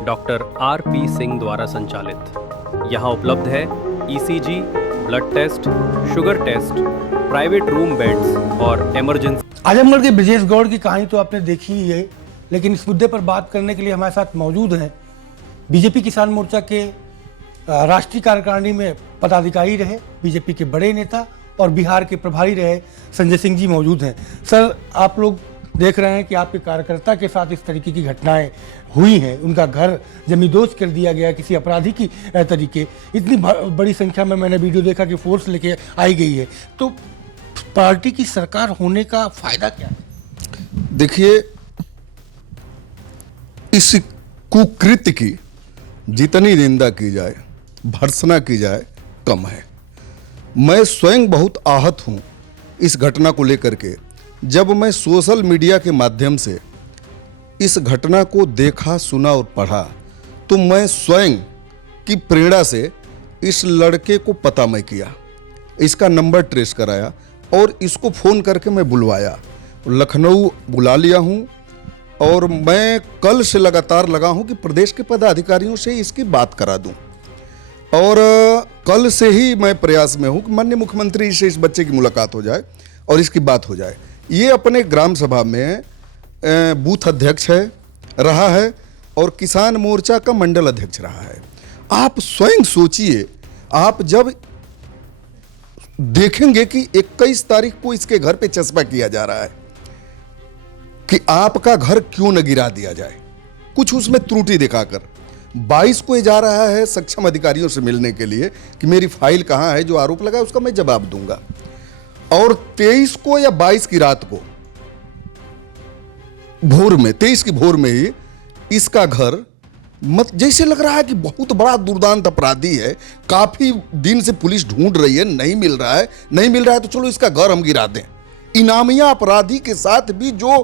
Doctor RP. Singh द्वारा संचालित। यहाँ उपलब्ध है ECG, blood test, sugar test, private room beds और इमरजेंसी। आजमगढ़ के ब्रजेश गौड़ की कहानी तो आपने देखी ही है, लेकिन इस मुद्दे पर बात करने के लिए हमारे साथ मौजूद हैं बीजेपी किसान मोर्चा के राष्ट्रीय कार्यकारिणी में पदाधिकारी रहे, बीजेपी के बड़े नेता और बिहार के प्रभारी रहे संजय सिंह जी मौजूद हैं। सर, आप लोग देख रहे हैं कि आपके कार्यकर्ता के साथ इस तरीके की घटनाएं हुई हैं, उनका घर जमींदोज कर दिया गया किसी अपराधी की तरीके। इतनी बड़ी संख्या में मैंने वीडियो देखा कि फोर्स लेके आई गई है, तो पार्टी की सरकार होने का फायदा क्या है? देखिए, इस कुकृत्य की जितनी निंदा की जाए, भर्त्सना की जाए, कम है। मैं स्वयं बहुत आहत हूं इस घटना को लेकर के। जब मैं सोशल मीडिया के माध्यम से इस घटना को देखा, सुना और पढ़ा, तो मैं स्वयं की प्रेरणा से इस लड़के को पता मैं किया, इसका नंबर ट्रेस कराया और इसको फ़ोन करके मैं बुलवाया। लखनऊ बुला लिया हूं और मैं कल से लगातार लगा हूं कि प्रदेश के पदाधिकारियों से इसकी बात करा दूं। और कल से ही मैं प्रयास में हूं कि माननीय मुख्यमंत्री से इस बच्चे की मुलाकात हो जाए और इसकी बात हो जाए। ये अपने ग्राम सभा में बूथ अध्यक्ष रहा है और किसान मोर्चा का मंडल अध्यक्ष रहा है। आप स्वयं सोचिए, आप जब देखेंगे कि 21 तारीख को इसके घर पे चस्पा किया जा रहा है कि आपका घर क्यों न गिरा दिया जाए, कुछ उसमें त्रुटि दिखाकर। 22 को ये जा रहा है सक्षम अधिकारियों से मिलने के लिए कि मेरी फाइल कहां है, जो आरोप लगा है उसका मैं जवाब दूंगा। और 23 को या 22 की रात को भोर में, 23 की भोर में ही इसका घर जैसे लग रहा है कि बहुत बड़ा दुर्दांत अपराधी है, काफी दिन से पुलिस ढूंढ रही है, नहीं मिल रहा है तो चलो इसका घर हम गिरा दें। इनामिया अपराधी के साथ भी जो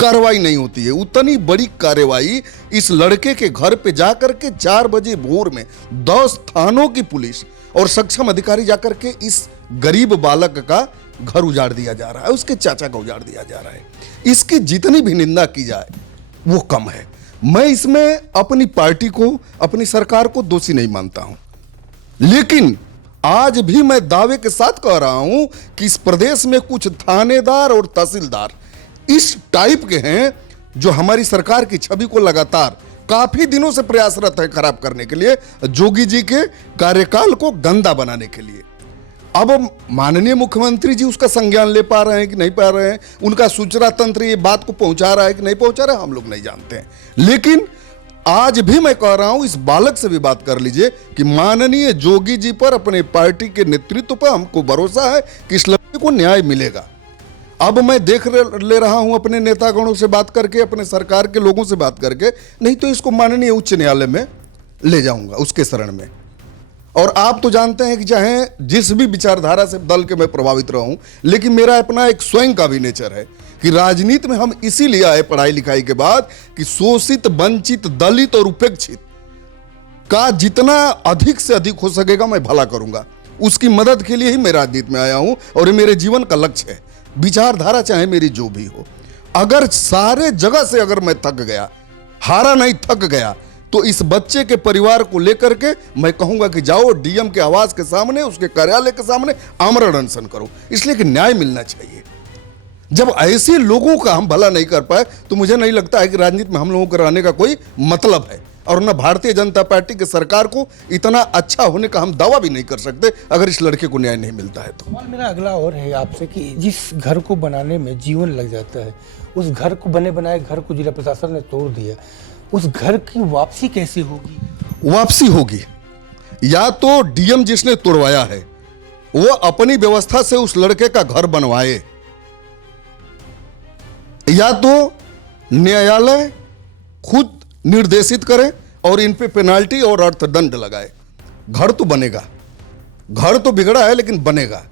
कार्रवाई नहीं होती है, उतनी बड़ी कार्रवाई इस लड़के के घर पे जाकर के 4 बजे भोर में 10 थानों की पुलिस और सक्षम अधिकारी जाकर के इस गरीब बालक का घर उजाड़ दिया जा रहा है, उसके चाचा का उजाड़ दिया जा रहा है। इसकी जितनी भी निंदा की जाए वो कम है। मैं इसमें अपनी पार्टी को, अपनी सरकार को दोषी नहीं मानता हूं, लेकिन आज भी मैं दावे के साथ कह रहा हूं कि इस प्रदेश में कुछ थानेदार और तहसीलदार इस टाइप के हैं जो हमारी सरकार की छवि को लगातार काफी दिनों से प्रयासरत है खराब करने के लिए, जोगी जी के कार्यकाल को गंदा बनाने के लिए। अब माननीय मुख्यमंत्री जी उसका संज्ञान ले पा रहे हैं कि नहीं पा रहे हैं, उनका सूचना तंत्र ये बात को पहुंचा रहा है कि नहीं पहुंचा रहा है, हम लोग नहीं जानते हैं। लेकिन आज भी मैं कह रहा हूं, इस बालक से भी बात कर लीजिए कि माननीय जोगी जी पर, अपने पार्टी के नेतृत्व पर हमको भरोसा है कि इस लड़के को न्याय मिलेगा। अब मैं देख ले रहा हूं अपने नेतागणों से बात करके, अपने सरकार के लोगों से बात करके, नहीं तो इसको माननीय उच्च न्यायालय में ले जाऊंगा, उसके शरण में। और आप तो जानते हैं कि चाहे जिस भी विचारधारा से दल के मैं प्रभावित रहूं, लेकिन मेरा अपना एक स्वयं का भी नेचर है कि राजनीति में हम इसीलिए आए पढ़ाई लिखाई के बाद कि शोषित, वंचित, दलित और उपेक्षित का जितना अधिक से अधिक हो सकेगा मैं भला करूंगा। उसकी मदद के लिए ही मैं राजनीति में आया हूं और ये मेरे जीवन का लक्ष्य है। विचारधारा चाहे मेरी जो भी हो, अगर सारे जगह से अगर मैं थक गया, हारा नहीं थक गया, तो इस बच्चे के परिवार को लेकर के मैं कहूंगा कि जाओ डीएम के आवास के सामने, उसके कार्यालय के सामने आमरण अनशन करो, इसलिए कि न्याय मिलना चाहिए। जब ऐसे लोगों का हम भला नहीं कर पाए तो मुझे नहीं लगता है कि राजनीति में हम लोगों के रहने का कोई मतलब है। और न भारतीय जनता पार्टी की सरकार को इतना अच्छा होने का हम दावा भी नहीं कर सकते अगर इस लड़के को न्याय नहीं मिलता है तो। सवाल मेरा अगला और है आपसे कि जिस घर को बनाने में जीवन लग जाता है, उस घर को बने बनाए घर को जिला प्रशासन ने तोड़ दिया, उस घर की वापसी कैसे होगी? वापसी होगी या तो डीएम जिसने तोड़वाया है वो अपनी व्यवस्था से उस लड़के का घर बनवाए, या तो न्यायालय खुद निर्देशित करे और इन पे पेनाल्टी और अर्थदंड लगाए। घर तो बनेगा, घर तो बिगड़ा है लेकिन बनेगा।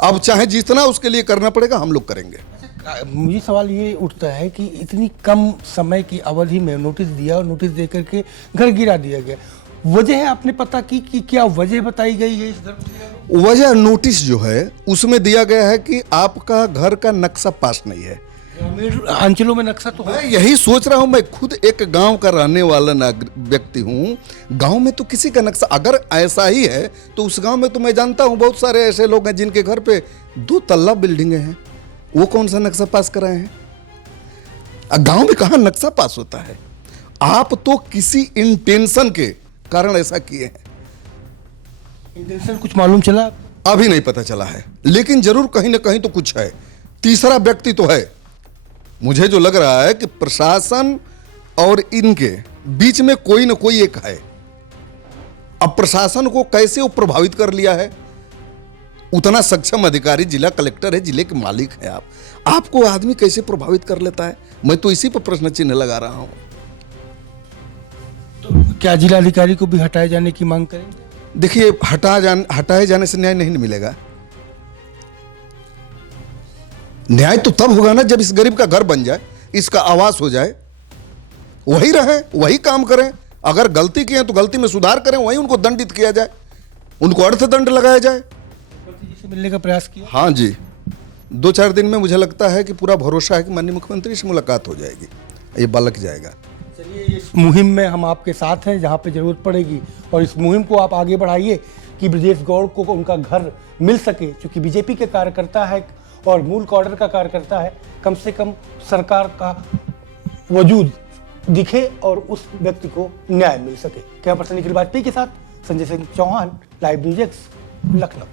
अब चाहे जितना उसके लिए करना पड़ेगा हम लोग करेंगे। मुझे सवाल ये उठता है कि इतनी कम समय की अवधि में नोटिस दिया और नोटिस देकर के घर गिरा दिया गया, वजह आपने पता की कि क्या वजह बताई गई है इस घर? वजह नोटिस जो है उसमें दिया गया है कि आपका घर का नक्शा पास नहीं है, ग्रामीण अंचलों में नक्शा तो है। मैं यही सोच रहा हूं, मैं खुद एक गांव का रहने वाला व्यक्ति हूं। गांव में तो किसी का नक्शा अगर ऐसा ही है तो उस गांव में तो मैं जानता हूं बहुत सारे ऐसे लोग हैं जिनके घर पे 2 तल्ला बिल्डिंगें हैं। वो कौन सा नक्शा पास कराए हैं? गांव में कहां नक्शा पास होता है? आप तो किसी इंटेंशन के कारण ऐसा किए हैं। इंटेंशन कुछ मालूम चला? अभी नहीं पता चला है, लेकिन जरूर कहीं ना कहीं तो कुछ है। तीसरा व्यक्ति तो है। मुझे जो लग रहा है कि प्रशासन और इनके बीच में कोई ना कोई एक है। अब प्रशासन को कैसे वो प्रभावित कर लिया है? उतना सक्षम अधिकारी जिला कलेक्टर है, जिले के मालिक है आप, आपको आदमी कैसे प्रभावित कर लेता है? मैं तो इसी पर प्रश्न चिन्ह लगा रहा हूं। तो क्या जिलाधिकारी को भी हटाए जाने की मांग करेंगे? देखिए, हटाए जाने से न्याय नहीं मिलेगा। न्याय तो तब होगा ना जब इस गरीब का घर बन जाए, इसका आवास हो जाए, वही रहे, वही काम करें। अगर गलती की है तो गलती में सुधार करें, वही उनको दंडित किया जाए, उनको अर्थदंड लगाया जाए। से मिलने का प्रयास किया? हाँ जी, 2-4 दिन में मुझे लगता है कि पूरा भरोसा है कि माननीय मुख्यमंत्री से मुलाकात हो जाएगी, ये बालक जाएगा। चलिए, इस मुहिम में हम आपके साथ हैं जहाँ पे जरूरत पड़ेगी, और इस मुहिम को आप आगे बढ़ाइए कि ब्रजेश गौड़ को उनका घर मिल सके। क्योंकि बीजेपी के कार्यकर्ता है और मूल कॉर्डर का कार्यकर्ता है, कम से कम सरकार का वजूद दिखे और उस व्यक्ति को न्याय मिल सके। कैमरा पर्सन निखिल वाजपेयी के साथ Sanjay Singh Chauhan, live news X, Lucknow.